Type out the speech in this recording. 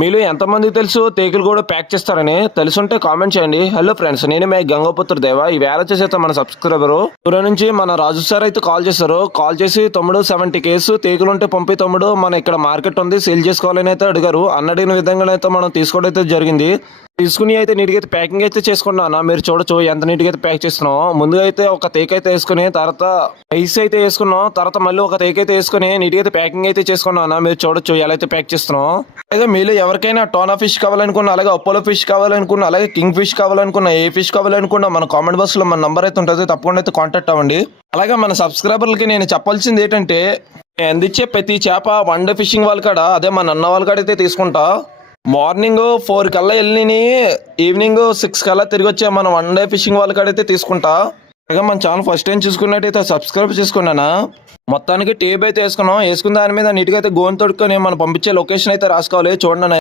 మీలో ఎంతమందికి తెలుసు తేకులు కూడా ప్యాక్ చేస్తారని? తెలుసుంటే కామెంట్ చేయండి. హలో ఫ్రెండ్స్, నేను మీ గంగోపుత్ర దేవ. ఈ వేళ చేసేత మన సబ్స్క్రైబరు దూరం నుంచి మన రాజు సార్ అయితే కాల్ చేశారు. కాల్ చేసి తమ్ముడు 70 కేసు తేకులు ఉంటే పంపి తమ్ముడు, మన ఇక్కడ మార్కెట్ ఉంది, సేల్ చేసుకోవాలని అయితే అడిగారు. అన్నడిగిన విధంగా అయితే మనం తీసుకోవడం అయితే జరిగింది. తీసుకుని అయితే నీట్గా అయితే ప్యాకింగ్ అయితే చేసుకున్నాను. మీరు చూడొచ్చు ఎంత నీట్గా అయితే ప్యాక్ చేస్తున్నాం. ముందుగా అయితే ఒక తేక అయితే వేసుకుని, తర్వాత ఐస్ అయితే వేసుకున్నాం, తర్వాత మళ్ళీ ఒక తేక అయితే వేసుకుని నీట్గా అయితే ప్యాకింగ్ అయితే చేసుకున్నాను. మీరు చూడొచ్చు ఎలా అయితే ప్యాక్ చేస్తున్నాం. అలాగే మీలో ఎవరికైనా టోనా ఫిష్ కావాలనుకున్నా, అలాగే అపోలో ఫిష్ కావాలనుకున్నా, అలాగే కింగ్ ఫిష్ కావాలనుకున్నా, ఏ ఫిష్ కావాలనుకున్నా మన కామెంట్ బాక్స్ లో మన నంబర్ అయితే ఉంటుంది, తప్పకుండా అయితే కాంటాక్ట్ అవ్వండి. అలాగే మన సబ్స్క్రైబర్లకి నేను చెప్పాల్సింది ఏంటంటే, నేను అందించే ప్రతి చేప వన్ డే ఫిషింగ్ వాళ్ళ కాడ, అదే మన అన్న వాళ్ళ కాడ అయితే తీసుకుంటా. మార్నింగ్ 4 కల్లా వెళ్ళి ఈవినింగ్ 6 కల్లా తిరిగి వచ్చే మన వన్ డే ఫిషింగ్ వాళ్ళ కాడైతే తీసుకుంటా. అలాగే మన ఛానల్ ఫస్ట్ టైం చూసుకున్నట్టయితే సబ్స్క్రైబ్ చేసుకున్నానా. మొత్తానికి టేప్ అయితే వేసుకున్నాం. వేసుకున్న దాని మీద నీట్గా అయితే గోన్ తొడుక్కొని మనం పంపించే లొకేషన్ అయితే రాసుకోవాలి. చూడండి.